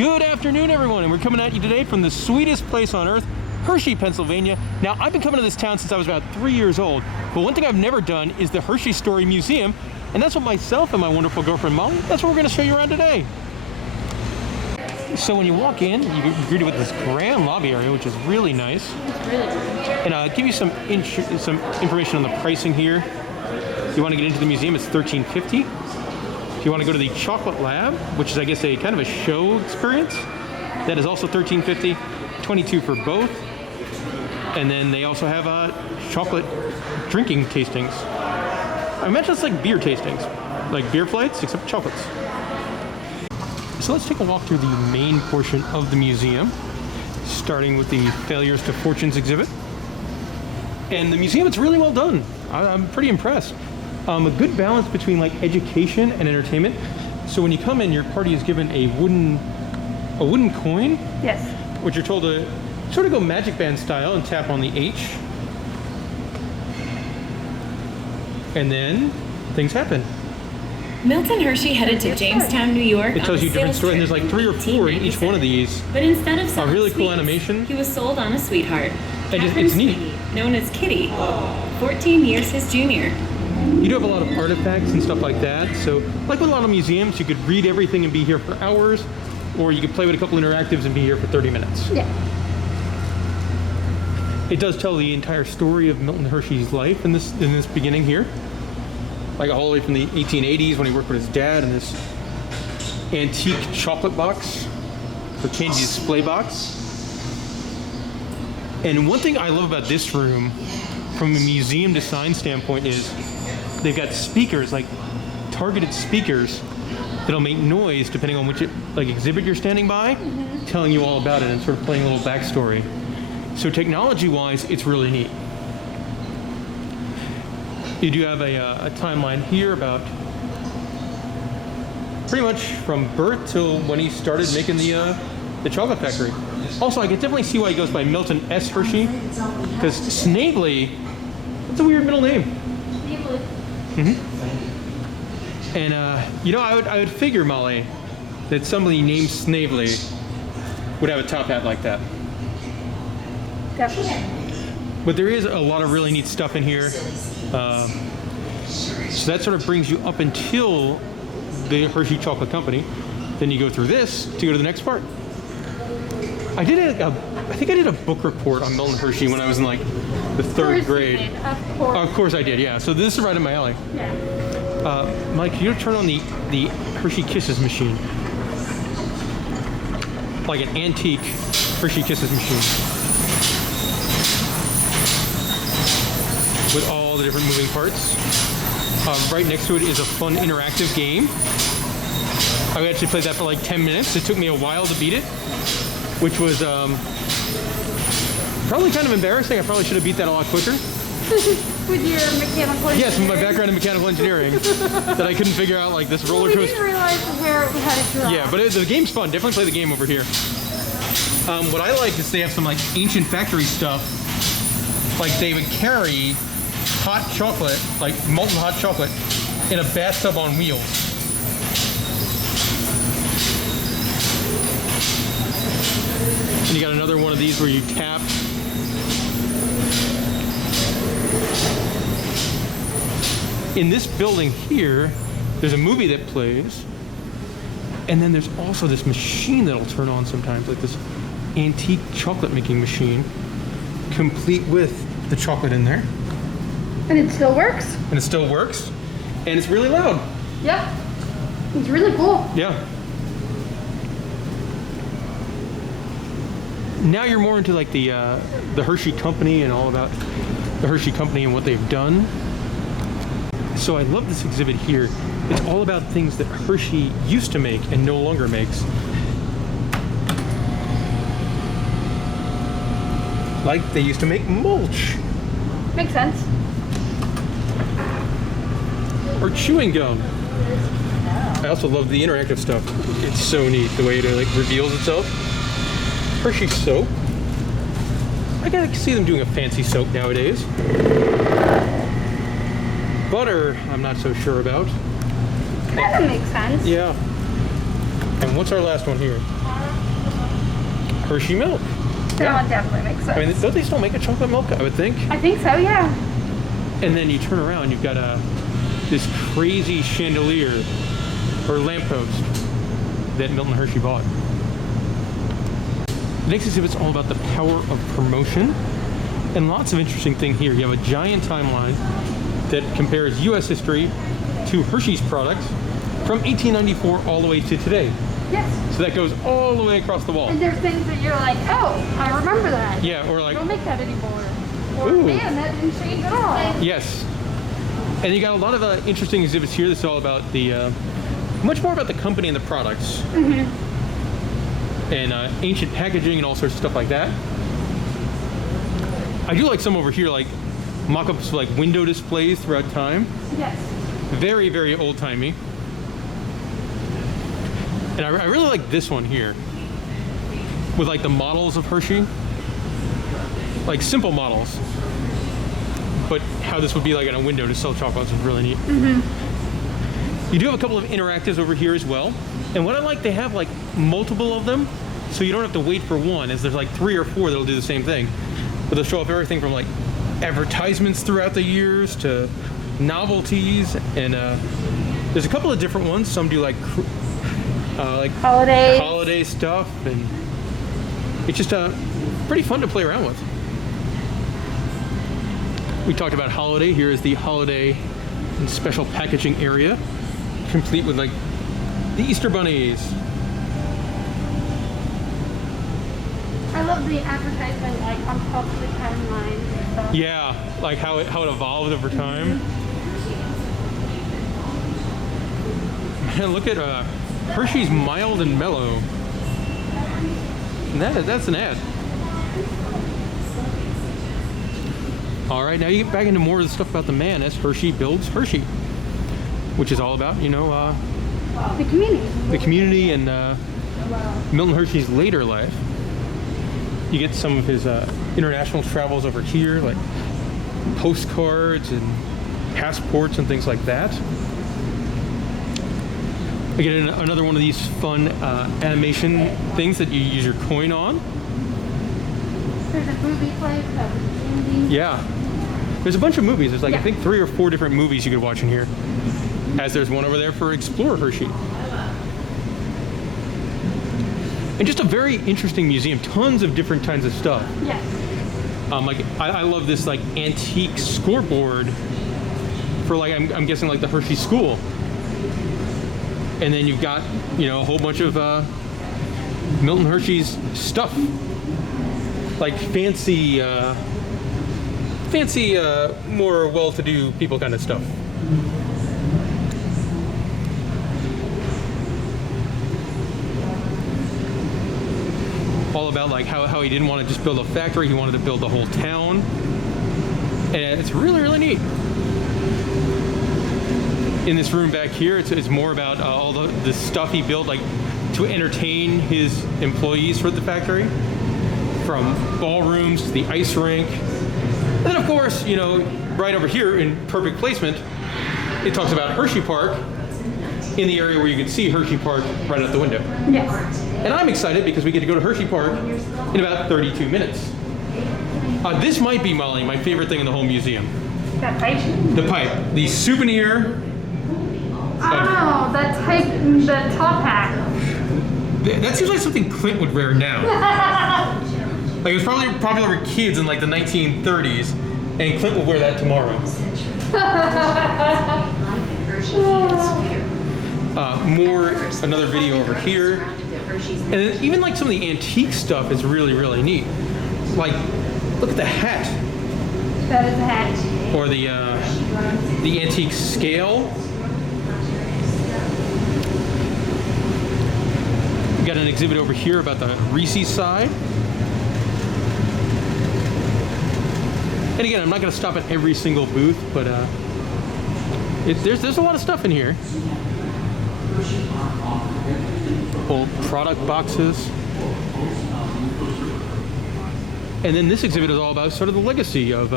Good afternoon, everyone, and we're coming at you today from the sweetest place on earth, Hershey, Pennsylvania. Now, I've been coming to this town since I was about 3 years old, but one thing I've never done is the Hershey Story Museum, and that's what myself and my wonderful girlfriend Molly, that's what we're going to show you around today. So when you walk in, you get greeted with this grand lobby area, which is really nice. It's really nice. And I'll give you some information on the pricing here. If you want to get into the museum, it's $13.50. If you want to go to the chocolate lab, which is, I guess, a kind of a show experience, that is also $13.50, $22 for both. And then they also have chocolate drinking tastings. I imagine it's like beer tastings, like beer flights, except chocolates. So let's take a walk through the main portion of the museum, starting with the Failures to Fortunes exhibit. And the museum, it's really well done. I'm pretty impressed. A good balance between like education and entertainment. So when you come in, your party is given a wooden coin. Yes. Which you're told to sort of go Magic Band style and tap on the H. And then things happen. Milton Hershey headed to Jamestown, New York. It tells you different stories, and there's like 3 or 4 in each one of these. But instead of selling really cool sweets, animation. he was sold on a sweetheart. And Catherine it's neat. Sweeney, known as Kitty, 14 years his junior. You do have a lot of artifacts and stuff like that. So, like with a lot of museums, you could read everything and be here for hours, or you could play with a couple interactives and be here for 30 minutes. Yeah. It does tell the entire story of Milton Hershey's life in this beginning here. Like all the way from the 1880s when he worked with his dad in this antique chocolate box, or candy display box. And one thing I love about this room, from a museum design standpoint, is they've got speakers, like targeted speakers, that'll make noise depending on which exhibit you're standing by, telling you all about it and sort of playing a little backstory. So technology-wise, it's really neat. You do have a timeline here about pretty much from birth till when he started making the chocolate factory. Also, I can definitely see why he goes by Milton S. Hershey, because Snavely, that's a weird middle name. Mm-hmm. And you know, I would figure, Molly, that somebody named Snavely would have a top hat like that. Definitely. But there is a lot of really neat stuff in here. So that sort of brings you up until the Hershey Chocolate Company. Then you go through this to go to the next part. I think I did a book report on Milton Hershey when I was in like the 3rd grade. Of course. Of course I did, yeah. So this is right in my alley. Yeah. Mike, you turn on the Hershey Kisses machine. Like an antique Hershey Kisses machine. With all the different moving parts. Right next to it is a fun interactive game. I actually played that for like 10 minutes. It took me a while to beat it, which was probably kind of embarrassing. I probably should have beat that a lot quicker. With your mechanical engineering? Yes, with my background in mechanical engineering, that I couldn't figure out like this roller We coaster. didn't realize where it had to drop. Yeah, but the game's fun. Definitely play the game over here. What I like is they have some like ancient factory stuff. Like they would carry hot chocolate, like molten hot chocolate, in a bathtub on wheels. And you got another one of these where you tap. In this building here, there's a movie that plays, and then there's also this machine that'll turn on sometimes, like this antique chocolate making machine, complete with the chocolate in there. And it still works? And it still works, and it's really loud. Yep. It's really cool. Yeah. Now you're more into like the Hershey Company and all about the Hershey Company and what they've done. So I love this exhibit here. It's all about things that Hershey used to make and no longer makes. Like they used to make mulch. Makes sense. Or chewing gum. I also love the interactive stuff. It's so neat the way it like reveals itself. Hershey soap. I gotta see them doing a fancy soap nowadays. Butter, I'm not so sure about. Kind of makes sense. Yeah. And what's our last one here? Hershey milk. That one definitely makes sense. I mean, don't they still make a chocolate milk? I would think. I think so, yeah. And then you turn around, you've got this crazy chandelier or lamppost that Milton Hershey bought. The next exhibit's all about the power of promotion, and lots of interesting thing here. You have a giant timeline that compares U.S. history to Hershey's products from 1894 all the way to today. Yes. So that goes all the way across the wall. And there's things that you're like, oh, I remember that. Yeah, or like, Don't make that anymore. Or, ooh, man, that didn't change at all. yes. And you got a lot of interesting exhibits here. This is all about the, much more about the company and the products. Mm-hmm. And ancient packaging and all sorts of stuff like that. I do like some over here, like mock-ups of like window displays throughout time. Yes. Very, very old-timey. And I really like this one here with like the models of Hershey, like simple models, but how this would be like on a window to sell chocolates is really neat. Mm-hmm. You do have a couple of interactives over here as well, and what I like, they have like multiple of them, so you don't have to wait for one, as there's like 3 or 4 that'll do the same thing, but they'll show up everything from like advertisements throughout the years to novelties, and there's a couple of different ones. Some do like holiday stuff, and it's just pretty fun to play around with. We talked about holiday. Here is the holiday and special packaging area, complete with like the Easter bunnies. I love the advertisement, like on top of the timeline and stuff. Yeah, like how it evolved over time. And look at Hershey's Mild and Mellow. And that's an ad. All right, now you get back into more of the stuff about the man as Hershey builds Hershey, which is all about, you know, The community. the community and Milton Hershey's later life. You get some of his international travels over here, like postcards and passports and things like that. I get another one of these fun animation things that you use your coin on. There's a movie place that was indie. Yeah. There's a bunch of movies. There's like, Yeah. I think 3 or 4 different movies you could watch in here. As there's one over there for Explorer Hershey. And just a very interesting museum. Tons of different kinds of stuff. Yes. Like I love this like antique scoreboard for like, I'm guessing like the Hershey School. And then you've got, you know, a whole bunch of Milton Hershey's stuff. Like fancy, more well-to-do people kind of stuff. All about like how he didn't want to just build a factory, he wanted to build the whole town. And it's really, really neat. In this room back here, it's more about all the stuff he built, like to entertain his employees for the factory. From ballrooms to the ice rink. And then of course, you know, right over here in perfect placement, it talks about Hershey Park in the area where you can see Hershey Park right out the window. Yes. And I'm excited because we get to go to Hershey Park in about 32 minutes. This might be, Molly, my favorite thing in the whole museum. That pipe? The pipe. The souvenir. Oh, the top hat. That seems like something Clint would wear now. Like it was probably popular with kids in like the 1930s, and Clint will wear that tomorrow. Another video over here. And then even like some of the antique stuff is really, really neat. Like, look at the hat. That is a hat. Or the antique scale. We got an exhibit over here about the Reese's side. And again, I'm not going to stop at every single booth, but there's a lot of stuff in here. Old product boxes. And then this exhibit is all about sort of the legacy of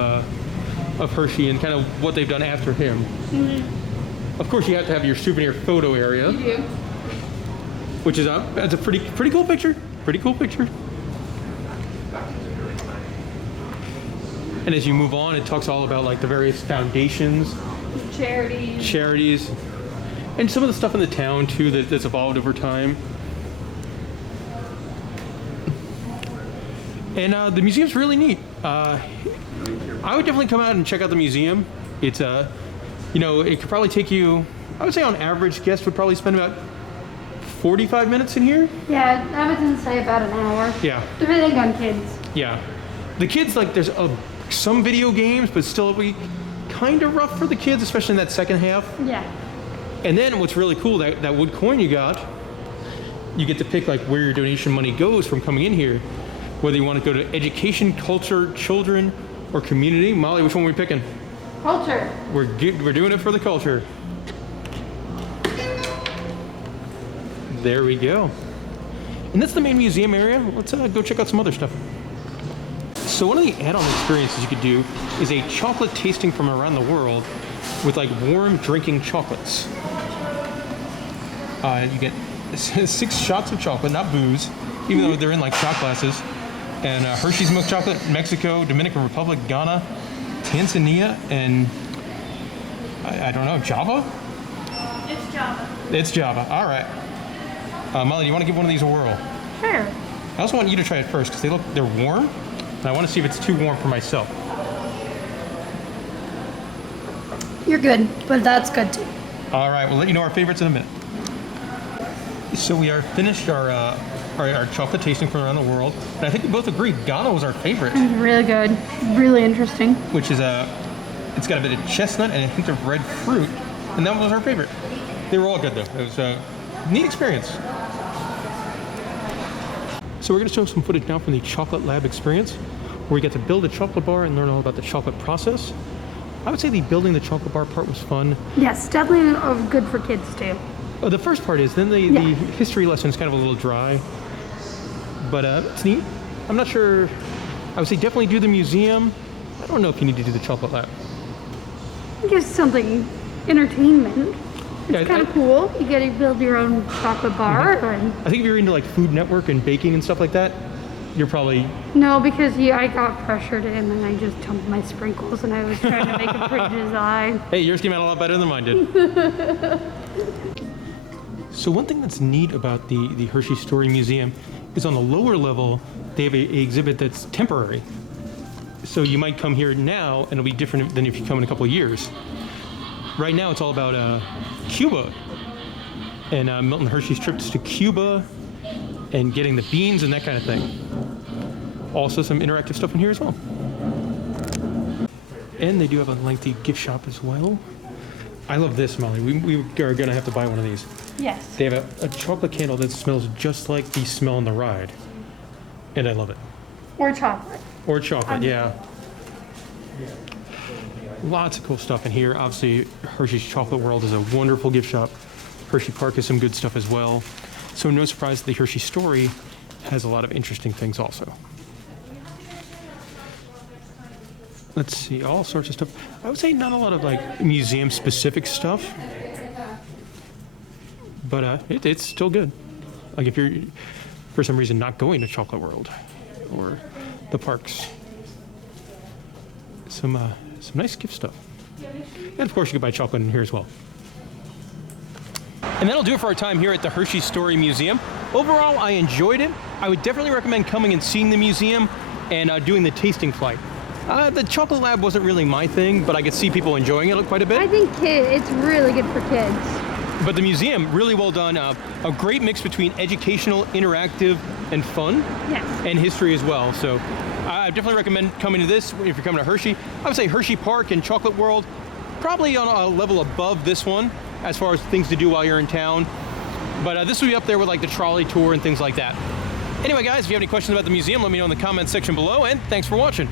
Hershey and kind of what they've done after him. Mm-hmm. Of course, you have to have your souvenir photo area. You do. Which is that's a pretty cool picture. Pretty cool picture. And as you move on, it talks all about like the various foundations, charities, and some of the stuff in the town too that's evolved over time. And the museum's really neat. I would definitely come out and check out the museum. It's you know, it could probably take you, I would say on average, guest would probably spend about 45 minutes in here. Yeah, I was gonna say about an hour. Yeah. Depending on kids. Yeah. The kids, like, there's some video games, but still it'll be kind of rough for the kids, especially in that second half. Yeah. And then what's really cool, that wood coin you got, you get to pick like where your donation money goes from coming in here. Whether you want to go to education, culture, children, or community. Molly, which one are we picking? Culture. We're doing it for the culture. There we go. And that's the main museum area. Let's go check out some other stuff. So one of the add-on experiences you could do is a chocolate tasting from around the world with like warm drinking chocolates. You get 6 shots of chocolate, not booze, even though they're in like shot glasses. And Hershey's milk chocolate, Mexico, Dominican Republic, Ghana, Tanzania, and I don't know, Java? It's Java. It's Java, all right. Molly, do you want to give one of these a whirl? Sure. I also want you to try it first because they're warm, and I want to see if it's too warm for myself. You're good, but that's good too. All right, we'll let you know our favorites in a minute. So we are finished our chocolate tasting from around the world, and I think we both agreed Ghana was our favorite. Really good. Really interesting. Which is it's got a bit of chestnut and a hint of red fruit, and that was our favorite. They were all good though. It was a neat experience. So we're going to show some footage now from the chocolate lab experience, where we get to build a chocolate bar and learn all about the chocolate process. I would say the building the chocolate bar part was fun. Yes, definitely good for kids too. Oh, the first part is, then the history lesson is kind of a little dry, but it's neat. I'm not sure, I would say definitely do the museum. I don't know if you need to do the chocolate lab. Just something, entertainment. It's kind of cool. You get to build your own chocolate bar. And I think if you're into like Food Network and baking and stuff like that, you're probably... No, because I got pressured in and I just dumped my sprinkles and I was trying to make a pretty design. Hey, yours came out a lot better than mine did. So one thing that's neat about the Hershey Story Museum is on the lower level, they have a exhibit that's temporary. So you might come here now and it'll be different than if you come in a couple of years. Right now it's all about Cuba and Milton Hershey's trips to Cuba and getting the beans and that kind of thing. Also some interactive stuff in here as well. And they do have a lengthy gift shop as well. I love this, Molly. We are going to have to buy one of these. Yes. They have a chocolate candle that smells just like the smell on the ride. And I love it. Or chocolate. Or chocolate, yeah. Lots of cool stuff in here. Obviously, Hershey's Chocolate World is a wonderful gift shop. Hershey Park has some good stuff as well. So no surprise the Hershey Story has a lot of interesting things also. Let's see, all sorts of stuff. I would say not a lot of like museum specific stuff, but it's still good. Like if you're for some reason not going to Chocolate World or the parks, some nice gift stuff. And of course you can buy chocolate in here as well. And that'll do it for our time here at the Hershey Story Museum. Overall, I enjoyed it. I would definitely recommend coming and seeing the museum and doing the tasting flight. The chocolate lab wasn't really my thing, but I could see people enjoying it quite a bit. I think it's really good for kids. But the museum, really well done. A great mix between educational, interactive, and fun. Yes. And history as well. So I definitely recommend coming to this if you're coming to Hershey. I would say Hershey Park and Chocolate World, probably on a level above this one as far as things to do while you're in town. But this will be up there with like the trolley tour and things like that. Anyway, guys, if you have any questions about the museum, let me know in the comments section below, and thanks for watching.